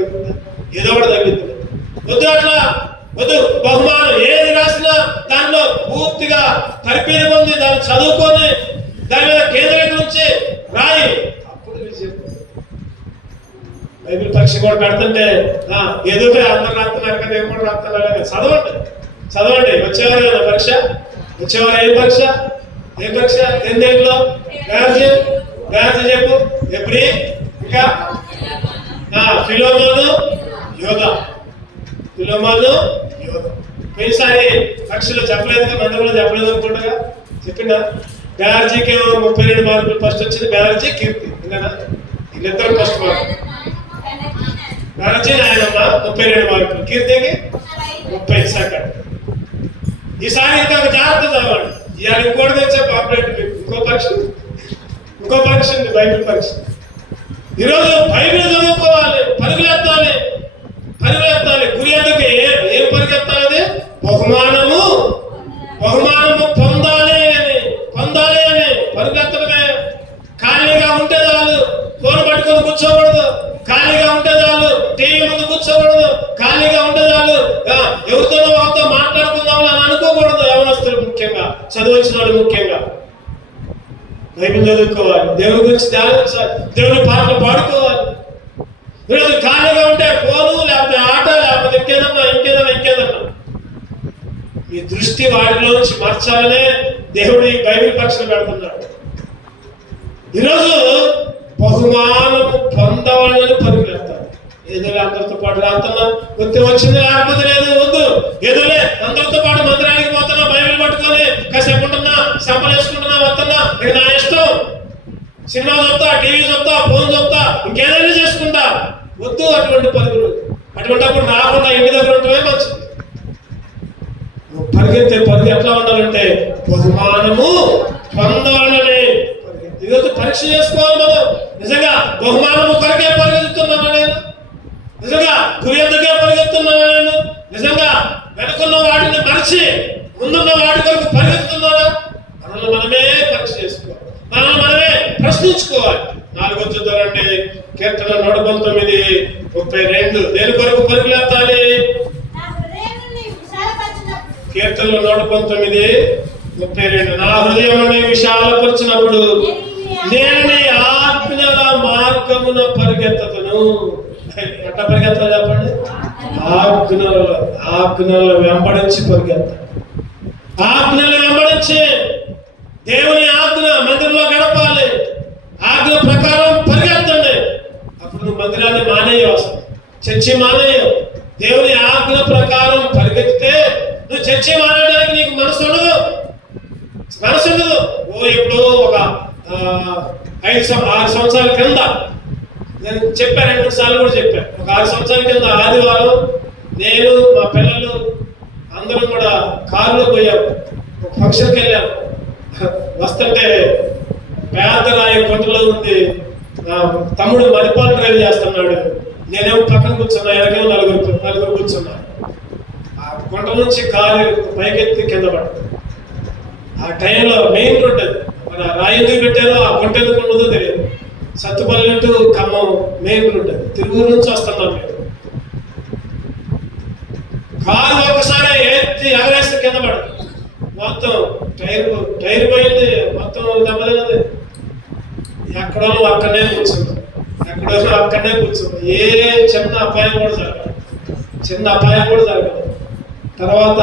తగ్గింది, వద్దు అట్లా వద్దు. బహుమానం ఏది రాసినా దానిలో పూర్తిగా తరపీది పొంది దాన్ని చదువుకొని దాని మీద కేంద్రీకరించి రాయి. అప్పుడు బైబిల్ పరీక్ష కూడా పెడుతుంటే ఏదో అందరు రాస్తున్నారు కదా, ఏం కూడా రాస్తున్నారు కదా, చదవండి. వచ్చేవారు కదా పరీక్ష, వచ్చేవారు ఏం పరీక్ష? ఎన్నేళ్ళలో బ్యాచ్ చెప్పు. ఎప్పుడు ఇంకా ఫిలోమోను యోధా. పోయినసారి పరీక్షలో చెప్పలేదు, మండలంలో చెప్పలేదు అనుకుంటా, చెప్పిందా? బ్యానర్జీకి 32 మార్కులు ఫస్ట్ వచ్చింది, బ్యానర్జీ కీర్తి వీళ్ళిద్దరు ఫస్ట్ మార్కులు. బ్యానర్జీ నాయనమ్మ 32 మార్కులు, కీర్తికి 30 సెకండ్. ఈసారి ఇంకా జాగ్రత్త చదవండి. ఇవాళ ఇంకోటి తెచ్చే పాపులేట్ ఇంకో పరీక్ష ఉంది, బైబిల్ పరీక్ష. ఈరోజు బైబిల్ చదువుకోవాలి, పరిగెత్తాలి. గురి ఎందుకు ఏం పరిగెత్తాలి? బహుమానము పొందాలి అని పరిగెత్తడమే. ఖాళీగా ఉంటే చాలు, ఫోన్ పట్టుకొని కూర్చోకూడదు. ఖాళీగా ఉంటే చాలు, టీవీ ముందు కూర్చోకూడదు. ఖాళీగా ఉంటే చాలు, ఎవరితోనో వాళ్ళతో మాట్లాడుకుందాం అని అనుకోకూడదు. యవనస్తులు ముఖ్యంగా, చదువువచ్చిన వాళ్ళు ముఖ్యంగా బైబిల్ చదువుకోవాలి, దేవుడి గురించి ధ్యానించాలి, దేవుడి పాటలు పాడుకోవాలి. ఈరోజు ఖాళీగా ఉంటే ఫోను, లేకపోతే ఆట, లేకపోతే ఇంకేదన్నా ఈ దృష్టి వాటిలో నుంచి మార్చాలనే దేవుడు ఈ బైబిల్ పరీక్షలు పెడుతున్నాడు. ఈరోజు బహుమానము పొందవాలని పరిగెత్తాలి. ఏదో అందరితో పాటు రాస్తున్నా, వృత్తి వచ్చింది లేకపోతే లేదు, వద్దు. ఏదోలే అందరితో పాటు మందిరానికి పోతున్నా, బైబిల్ పట్టుకొని కాసేపు ఉంటున్నా, సంపలేసుకుంటున్నా, వస్తున్నా, ఇక నా ఇష్టం. సినిమా చూస్తా, టీవీ చూస్తా, ఫోన్ చూస్తా, ఇంకేదైనా చేసుకుంటా, వద్దు. అటువంటి పరుగులు, అటువంటిప్పుడు రాకుండా ఇంటి దగ్గర ఉండటమే మంచిది. పరిగెత్తే పరుగు ఎట్లా ఉండాలంటే బహుమానము పొందాలని. ఈరోజు పరీక్ష చేసుకోవాలి మనం. నిజంగా బహుమానము కొరకే పరిగెత్తుతున్నాను నేను, నిజంగా గురి ఎందుకే పరిగెత్తున్నాను నేను, నిజంగా వెనుకున్న వాటిని మరిచి ముందున్న వాటి కొరకు పరిగెత్తున్నానా? మనల్ని మనమే పరీక్ష చేసుకోవాలి, మనల్ని మనమే ప్రశ్నించుకోవాలి. 4వ చూద్దామంటే కీర్తన 119:32 దేని కొరకు పరుగులెత్తాలి? కీర్తనలు 119:32 నా హృదయం విశాలపరిచినప్పుడు నేను నీ ఆజ్ఞల మార్గమున పరిగెత్తదును. ఎట్లా పరిగెత్తాలి చెప్పండి? ఆజ్ఞలు వెంబడించి పరిగెత్తాలి. ఆజ్ఞలు వెంబడించి దేవుని ఆజ్ఞ మందిరంలో గడపాలి. ఆజ్ఞ ప్రకారం పరిగెత్తండి. అప్పుడు నువ్వు మందిరాన్ని మానేయవు, అసలు చర్చి మానేయవు. దేవుని ఆజ్ఞ ప్రకారం పరిగెత్తితే నువ్వు చర్చి మానేయడానికి నీకు మనసు ఉండదు. ఇప్పుడు ఒక 5-6 సంవత్సరాల కింద నేను చెప్పాను, 2-3 సార్లు కూడా చెప్పాను. ఒక 6 సంవత్సరాల కింద ఆదివారం నేను మా పిల్లలు అందరం కూడా కారులో పోయాము, ఒక ఫంక్షన్కి వెళ్ళాము. వస్తుంటే పేదరాయి కొండలో ఉంది, తమ్ముడు మరిపాలు డ్రైవ్ చేస్తున్నాడు, నేనేమో పక్కన కూర్చున్నా, వెనకేమో నలుగురు కూర్చున్నా. ఆ కొండ నుంచి కారు పైకెత్తి కింద పడుతుంది. ఆ టైంలో మెయిన్ రోడ్ అది, మన రాయి ఎందుకు పెట్టారో ఆ కొండ ఎందుకు ఉండదో తెలియదు. Sathupalli to Khammam main road అది, తిరువూరు నుంచి వస్తున్నాం మేము. కారు ఒకసారి ఎత్తి ఎగరేస్తే కింద పడదు, మొత్తం టైర్ పోయింది, మొత్తం దెబ్బతిన్నది. ఎక్కడో అక్కడనే కూర్చున్నాం, ఏ చిన్న అపాయం కూడా జరగదు. చిన్న అపాయం కూడా జరగదు. తర్వాత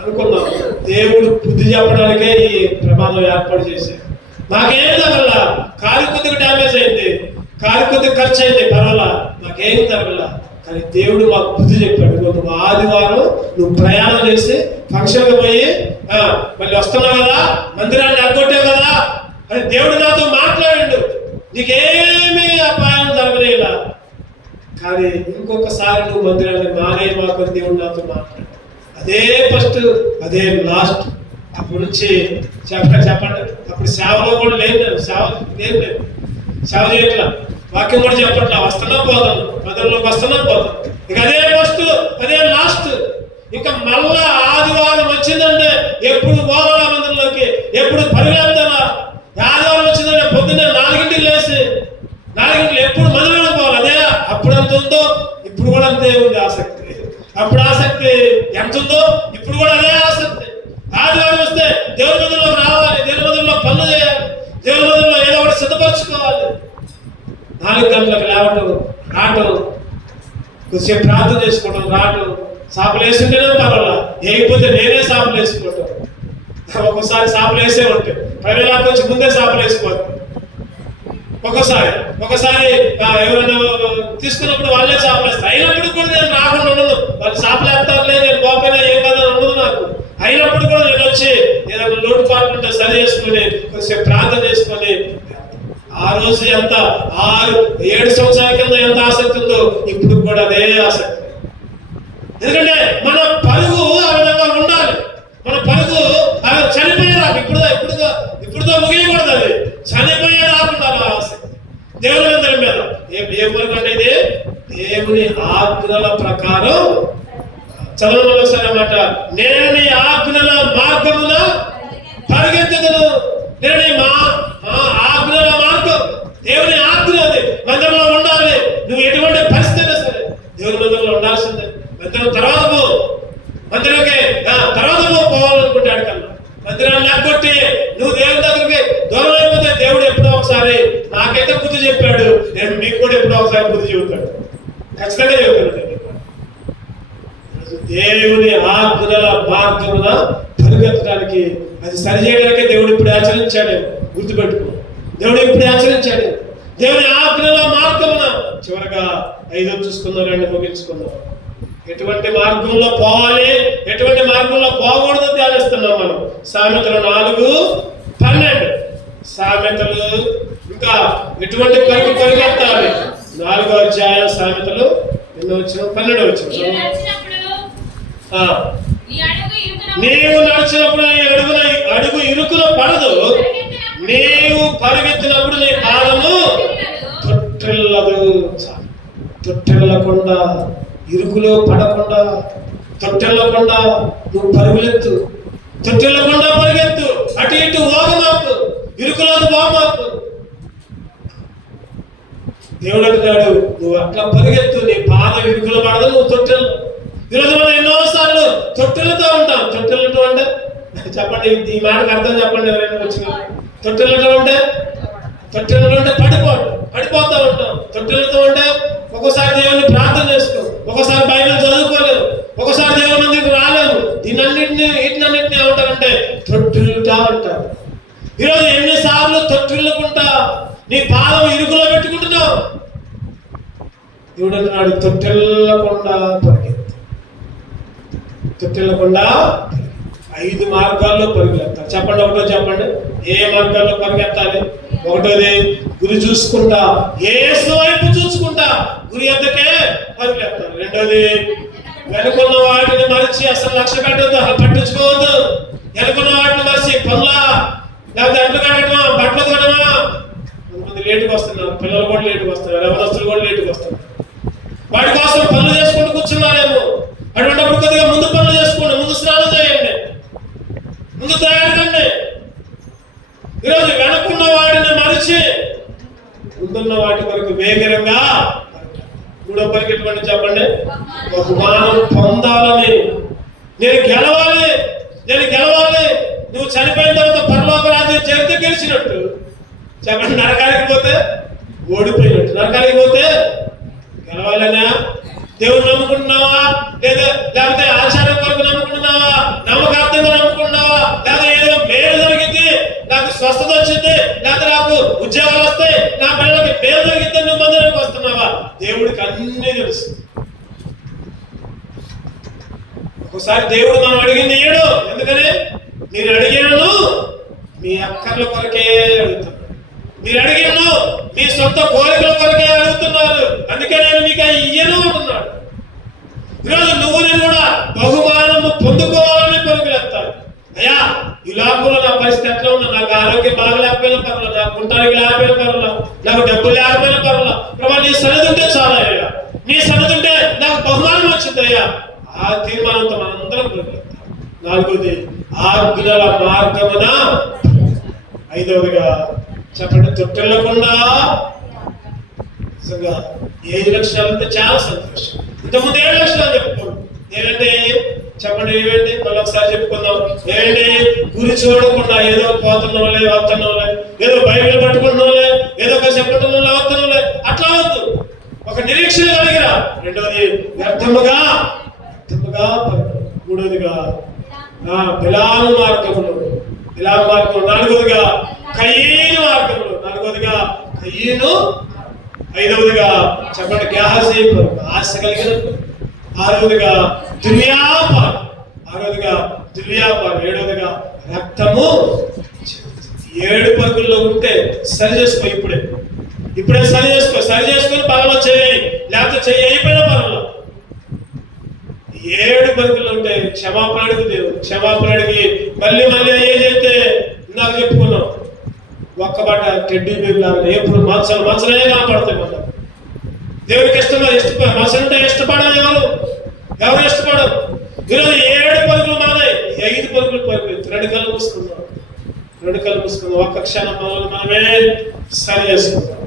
అనుకున్నాం దేవుడు బుద్ధి చెప్పడానికే ఈ ప్రమాదం ఏర్పాటు చేశాడు. నాకేం తగల, కారు కొద్దిగా డ్యామేజ్ అయింది, కారు కొద్దిగా ఖర్చు అయింది, పర్వాలా, నాకేం తగల. కానీ దేవుడు మాకు బుద్ధి చెప్పాడు, నువ్వు ఆదివారం నువ్వు ప్రయాణం చేసి ఫంక్షన్కి పోయి మళ్ళీ వస్తున్నావు కదా, మందిరాన్ని అగ్గొట్టావు కదా అని దేవుడు నాతో మాట్లాడాడు. నీకేమీ అపాయం జరగలేలా, కానీ ఇంకొకసారి నువ్వు మందిరాన్ని మానే మాకు దేవుడు నాతో మాట్లాడు. అదే ఫస్ట్, అదే లాస్ట్. అప్పటి నుంచి చెప్పండి, అప్పుడు సేవలో కూడా లేదు, సేవ చేయట్లా, వాక్యం కూడా చెప్పట్లా, వస్తున్నా పోతాను, మందిరంలోకి వస్తున్నా పోతాను. ఇక అదే ఫస్ట్, అదే లాస్ట్. ఇంకా మళ్ళా ఆదివారం వచ్చిందంటే ఎప్పుడు పోవాలా మందిరంలోకి, ఎప్పుడు పరిగెత్తాలా. ఆదివారం వచ్చిందంటే పొద్దున్నే 4 లేసి 4 ఎప్పుడు మందిరంలోకి పోవాలి. అదే అప్పుడు ఎంత ఉందో ఇప్పుడు కూడా అంతే ఉంది ఆసక్తి. అప్పుడు ఆసక్తి ఎంత ఉందో ఇప్పుడు కూడా అదే ఆసక్తి. ఆదివారం వస్తే దేవుని మందిరంలోకి రావాలి, దేవుని మందిరంలో పనులు చేయాలి, దేవుని మందిరంలో ఏదో ఒకటి సిద్ధపరచుకోవాలి. 4 గంటలకు లేవటం, రావటం, కొద్దిసేపు ప్రార్థన చేసుకోవటం, రావటం, సాపులు వేసుకుంటేనే పర్వాలా, వేయకపోతే నేనే సాపులు వేసుకోవటం. ఒక్కోసారి సాపులు వేసే ఉంటాయి, పైన వచ్చి ముందే సాపులు వేసుకోవటం. ఒకసారి ఎవరైనా తీసుకున్నప్పుడు వాళ్ళే సాపులు వేస్తారు. అయినప్పుడు కూడా నేను రాకుండా ఉండదు, వాళ్ళు సాపులు వేస్తారులే, నేను పోకపోయినా ఏం కదా ఉండదు నాకు. అయినప్పుడు కూడా నేను వచ్చి ఏదైనా లోటుపాట్లు ఉంటే సరి చేసుకుని కొద్దిసేపు ప్రార్థన చేసుకొని. ఆ రోజు ఎంత 6-7 సంవత్సరాల కింద ఎంత ఆసక్తి ఉందో ఇప్పుడు కూడా అదే ఆసక్తి. ఎందుకంటే మన పరుగు ఆ విధంగా ఉండాలి. మన పరుగు చనిపోయేదాకా ఇప్పుడుతో ముగియకూడదు. అది చనిపోయేదాకా ఉండాలి ఆ ఆసక్తి దేవుని మందిరం మీద. ఏ పరుగు అంటే ఇది దేవుని ఆజ్ఞల ప్రకారం. చదవడం సరే అన్నమాట, నేను నీ ఆజ్ఞల మార్గమున పరిగెత్తుదును. నేను నీ ఆజ్ఞల మార్గం, దేవుని ఆజ్ఞ అది మందిరంలో ఉండాలి. నువ్వు ఎటువంటి పరిస్థితి సరే దేవుని మందిరంలో ఉండాల్సిందే. మందిరం తర్వాత పోవాలనుకుంటాడు కన్నా మందిరాన్ని లేకొట్టి నువ్వు దేవుని దగ్గరికి దూరం అయిపోతే దేవుడు ఎప్పుడో ఒకసారి, నాకైతే బుద్ధి చెప్పాడు, నేను మీకు కూడా ఎప్పుడో ఒకసారి బుద్ధి చెబుతాడు, ఖచ్చితంగా చెబుతాడు. దేవుని ఆజ్ఞల మార్గమున పరిగెత్తడానికి, అది సరిచేయడానికే దేవుడు ఇప్పుడు ఆచరించాడు. గుర్తుపెట్టుకో, దేవుడు ఇప్పుడు ఆచరించాడు దేవుని ఆజ్ఞల మార్గమున. చివరగా 5 చూసుకుందాం, 2 ముగించుకుందాం. ఎటువంటి మార్గంలో పోవాలి, ఎటువంటి మార్గంలో పోకూడదు ధ్యానిస్తున్నాం మనం. సామెతలు 4:12. సామెతలు ఇంకా ఎటువంటి పరిగెత్తాలి. 4వ అధ్యాయం సామెతలు 12 నీవు నడిచినప్పుడు నీ అడుగు ఇరుకులో పడదు, నీవు పరిగెత్తినప్పుడు నీ పాదము తొట్టెళ్ళకుండా, ఇరుకులో పడకుండా, తొట్టెళ్ళకుండా నువ్వు పరుగులెత్తు, తొట్టెళ్ళకుండా పరిగెత్తు, అటు ఇటు ఓగమాకు, ఇరుకులోకి పోమాకు. దేవుడు అంటున్నాడు, నువ్వు అట్లా పరిగెత్తు, నీ పాదం ఇరుకులో పడదు, నువ్వు తొట్టెళ్ళు. ఈరోజు మనం ఎన్నోసార్లు తొట్టెలతో ఉంటాం. తొట్టెలతో అంటే చెప్పండి, ఈ మాటకు అర్థం చెప్పండి. ఎవరైనా వచ్చిన తొట్టెలతో ఉంటే పడిపోతూ ఉంటాం. తొట్టెలతో ఉంటే ఒక్కోసారి దేవుని ప్రార్థన చేసుకో, ఒక్కోసారి బైబిల్ చదువుకోలేదు, ఒక్కోసారి దేవుని మందికి రాలేదు. వీటినన్నింటినీ ఏమంటారంటే తొట్టిల్లుతా అంటారు. ఈరోజు ఎన్నిసార్లు తొట్టిల్లుకుంటా నీ పాదం ఇరుకులో పెట్టుకుంటున్నావు. దేవుడు అంటున్నాడు, తొట్టెళ్ళకుండా పరిగెత్తు, తొట్టెళ్ళకుండా 5 మార్గాల్లో పరిగెత్తాలి. చెప్పండి, ఒకటో చెప్పండి, ఏ మార్గాల్లో పరిగెత్తాలి? ఒకటోది గురి చూసుకుంటా, యేసు వైపు చూసుకుంటా గురి ఎద్దకే పరిగెత్తాలి. రెండోది వెనుకున్న వాటిని మరిచి అసలు లక్ష్య పెట్టద్దు, అసలు పట్టించుకోవద్దు. వెనుకున్న వాటిని మరిచి పనులా, లేకపోతే అంట్లు కట్టడమా, బట్టలు కొనమా. కొంతమంది లేటుగా వస్తున్నారు, పిల్లలు కూడా లేటుగా వస్తున్నారు, యవనస్తులు కూడా లేటుగా వస్తున్నారు. వాటి కోసం పనులు చేసుకుంటూ కూర్చున్నారేమో. అటువంటిప్పుడు కొద్దిగా ముందు పనులు చేసుకోండి, ముందు స్నానం చేయండి, ముందు తయారుకండి. ఈరోజు వెనుకున్న వాటిని మరిచి ముందున్న వాటి కొరకు వేగరంగా. 3వ పరిగెత్తమని చెప్పండి, బహుమానం పొందాలని. నేను గెలవాలి. నువ్వు చనిపోయిన తర్వాత పరలోక రాజ్యం చేరితే గెలిచినట్టు. చెప్పండి, నరకానికి పోతే ఓడిపోయినట్టు. నరకానికి పోతే గెలవాలనా? దేవుడు నమ్ముకుంటున్నావా? లేదా లేకపోతే ఆచారం కొరకు నమ్ముకుంటున్నావా, నమ్మకార్థంగా నమ్ముకుంటున్నావా, లేదా ఏదో మేలు జరిగింది, నాకు స్వస్థత వచ్చింది, లేదా నాకు ఉద్యోగాలు వస్తాయి, నా పిల్లలకి మేలు జరిగింది నువ్వు మందిరానికి వస్తున్నావా? దేవుడికి అన్నీ తెలుసు. ఒకసారి దేవుడు మనం అడిగింది ఇయ్యడు. ఎందుకని? నేను అడిగాను మీ అక్కర్ల కొరకే అడుగుతున్నాను, మీరు అడిగాను మీ సొంత కోరికల కొరకే అడుగుతున్నారు, అందుకే నేను మీకు ఇయ్యను అంటున్నాడు. ఈరోజు నువ్వు నేను కూడా బహుమానము పొందుకోవాలని పరుగులేస్తాను. అయ్యా ఈ లోకంలో నా పరిస్థితి ఎట్లా ఉన్నా, నాకు ఆరోగ్యం బాగలేకపోయినా పర్వాలేదు, నాకు ఉండడానికి లేకపోయినా పర్వాలేదు, నాకు డబ్బులు లేకపోయినా పర్వాలేదు, ప్రభా నీ సన్నిధి ఉంటే చాలా అయ్యా, నీ సన్నిధి ఉంటే నాకు బహుమానం వచ్చింది అయ్యా. ఆ తీర్మానంతో మనందరం పరుగులేస్తాం. నాలుగోది ఆజ్ఞల మార్గమున. ఐదవదిగా చెప్పండి, తొట్టెళ్ళకుండా. నిజంగా 7 లక్షలు అంటే చాలా సంతోషం. ఇంతకుముందు 7 లక్షలు చెప్పుకోండి. ఏమండి చెప్పండి, ఏమండి మళ్ళీ ఒకసారి చెప్పుకుందాం. ఏమండి గురి చూడకుండా ఏదో పోతున్నాంలే వస్తున్నాంలే, ఏదో బైబిల్ పట్టుకుంటున్నాంలే, ఏదో ఒక చెప్పుకుంటున్నాంలే వస్తున్నాంలే, అట్లా వద్దు. ఒక నిరీక్షణ కలిగిరా. రెండవది వ్యర్థముగా. మూడవదిగా బిలాము మార్గములు. నాలుగవదిగా కయీను మార్గములు. కయీను. ఐదవదిగా చెప్పండి గేహజీ, ఆశ కలిగినట్టు. ఆరవదిగా దుర్వ్యాపారం. ఏడవదిగా రక్తము. 7 పరుగుల్లో ఉంటే సరి చేసుకో. ఇప్పుడే సరి చేసుకొని పనులు చేయి, లేకపోతే చెయ్యి అయిపోయిన పనులు. 7 పరుగుల్లో ఉంటే క్షమాపణ అడుగు. దేవుడు క్షమాపణ అడిగి మళ్ళీ అయ్యే చేస్తే ఇందాక చెప్పుకున్నాం, ఒక్క బట్ట టెడ్డీ బేబీ లాగా ఎప్పుడు మచ్చలే కనపడతాయి. మన దేవుడికి మచ్చలంటే ఇష్టపడరు. ఎవరు ఇష్టపడరు? ఈరోజు 7 పరుగులు మానాయి, 5 పరుగులు పరుగులు. 2 కళ్ళు మూసుకుందాం. ఒక్క క్షణం మనమే సరి చేసుకుందాం.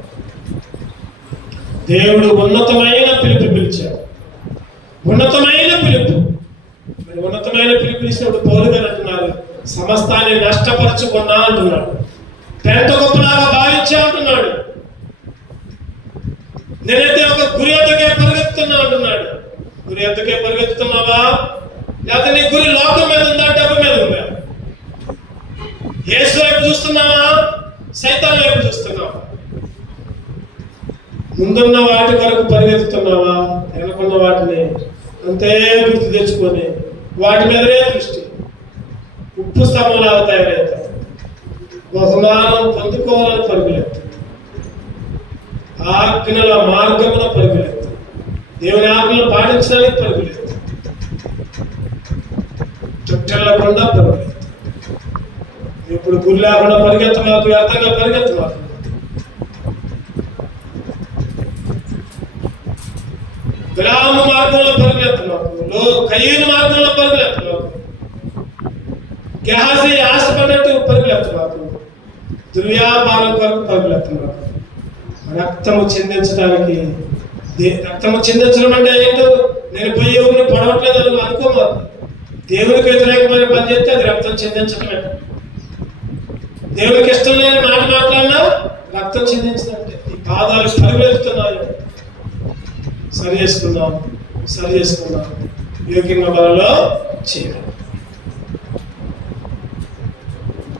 దేవుడు ఉన్నతమైన పిలుపు పిలిచాడు. ఉన్నతమైన పిలుపు. మరి ఉన్నతమైన పిలుపు ఇచ్చినప్పుడు పౌలు గారు అంటున్నారు, సమస్తాన్ని నష్టపరుచుకున్నా అంటున్నాడు. పెంట గొప్పలాగా భావించా అంటున్నాడు. నేనైతే ఒక గురి ఎద్దకే పరిగెత్తుతున్నా అంటున్నాడు. గురి ఎద్దకే పరిగెత్తుతున్నావా, లేకపోతే నీ గురి లోకం మీద ఉందా, డబ్బు మీద ఉందా? యేసు వైపు చూస్తున్నావా, సైతాన్ వైపు చూస్తున్నావా? ముందున్న వాటి వరకు పరిగెత్తుతున్నావా, వెనకున్న వాటిని అంతే గుర్తు తెచ్చుకొని వాటి మీదనే దృష్టి. ఉప్పు స్తంభంలాగా తయారవుతాయి. బహుమానం పొందుకోవాలని పరుగులెత్తాయి. ఆజ్ఞల మార్గమున పరుగులెత్తాయి. దేవుని ఆజ్ఞలు పాటించడానికి పరుగులెత్తాయి. చుట్టెళ్లకుండా పరుగులెత్తాయి. ఇప్పుడు గురి లేకుండా పరిగెత్తమాకు, వ్యర్థంగా పరిగెత్తమాకు. బిలాము మార్గంలో పరుగులెత్తమాకు, కయీను మార్గంలో పరుగులెత్తమాకు, గేహజీ ఆశపడినట్టు పరుగులెత్తమాకు, దుర్వ్యాపారం కొరకు పరుగులెత్తమాకు. రక్తము చిందించడానికి. రక్తము చిందించడం అంటే ఏంటో, నేను పోయి ఎవరిని పొడవట్లేదు అని అనుకోమాకు. దేవునికి వ్యతిరేకమైన పని చేస్తే అది రక్తం చిందించటమే. దేవునికి ఇష్టం లేని మాట మాట్లాడినా రక్తం చిందించినట్టే. ఈ పాదాలు పరుగులెత్తుతున్నాయి. సరి చేసుకుందాం. యోగ్యంగా బలలో చేయాలి.